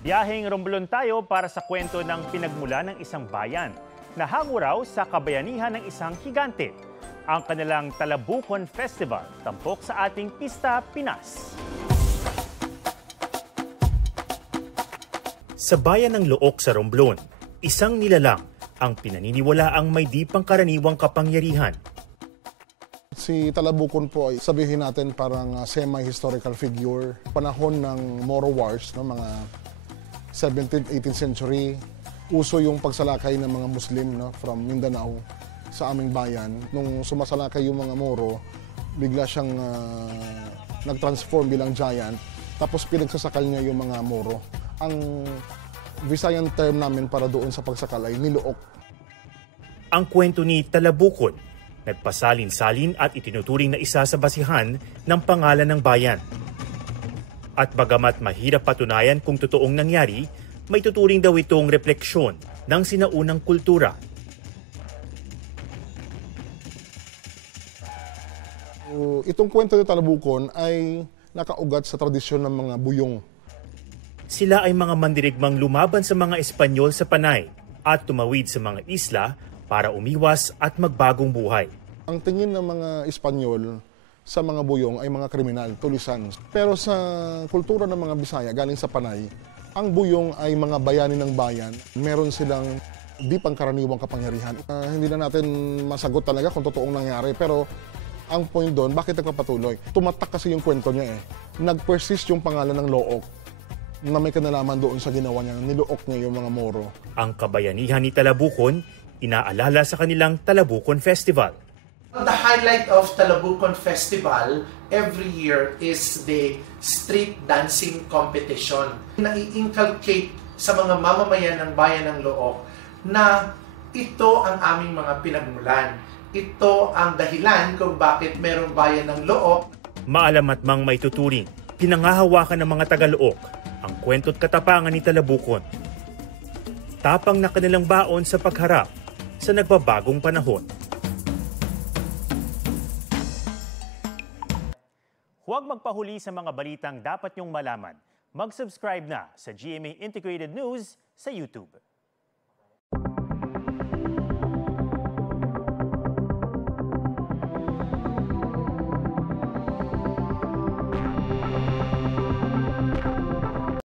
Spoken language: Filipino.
Biyaheng Romblon tayo para sa kwento ng pinagmula ng isang bayan na hango raw sa kabayanihan ng isang higante. Ang kanilang Talabukon Festival, tampok sa ating Pista Pinas. Sa bayan ng Look sa Romblon, isang nilalang ang pinaniniwalaang may di pangkaraniwang kapangyarihan. Si Talabukon po ay sabihin natin parang semi-historical figure. Panahon ng Moro Wars, no, mga 17th, 18th century, uso yung pagsalakay ng mga Muslim, no, from Mindanao sa aming bayan. Nung sumasalakay yung mga Moro, bigla siyang nag-transform bilang giant, tapos pinagsasakal niya yung mga Moro. Ang Visayan term namin para doon sa pagsakal ay niluok. Ang kwento ni Talabukon, nagpasalin-salin at itinuturing na isa sa basihan ng pangalan ng bayan. At bagamat mahirap patunayan kung totoong nangyari, may tuturing daw itong refleksyon ng sinaunang kultura. Itong kwento ni Talabukon ay nakaugat sa tradisyon ng mga buyong. Sila ay mga mandirigmang lumaban sa mga Espanyol sa Panay at tumawid sa mga isla para umiwas at magbagong buhay. Ang tingin ng mga Espanyol sa mga buyong ay mga kriminal, tulisan. Pero sa kultura ng mga Bisaya galing sa Panay, ang buyong ay mga bayani ng bayan. Meron silang di pangkaraniwang kapangyarihan. Hindi na natin masagot talaga kung totoong nangyari, pero ang point doon, bakit nagpapatuloy? Tumatak kasi yung kwento niya eh. Nag-persist yung pangalan ng Look na may kinalaman doon sa ginawa niya, niluok niya yung mga Moro. Ang kabayanihan ni Talabukon, inaalala sa kanilang Talabukon Festival. The highlight of Talabukon Festival every year is the street dancing competition. Nai-inculcate sa mga mamamayan ng bayan ng Look na ito ang aming mga pinagmulan. Ito ang dahilan kung bakit merong bayan ng Look. Maalam at mang may tuturing, pinangahawakan ng mga taga-Look ang kwento't katapangan ni Talabukon. Tapang na kanilang baon sa pagharap sa nagbabagong panahon. Huwag magpahuli sa mga balitang dapat niyong malaman. Mag-subscribe na sa GMA Integrated News sa YouTube.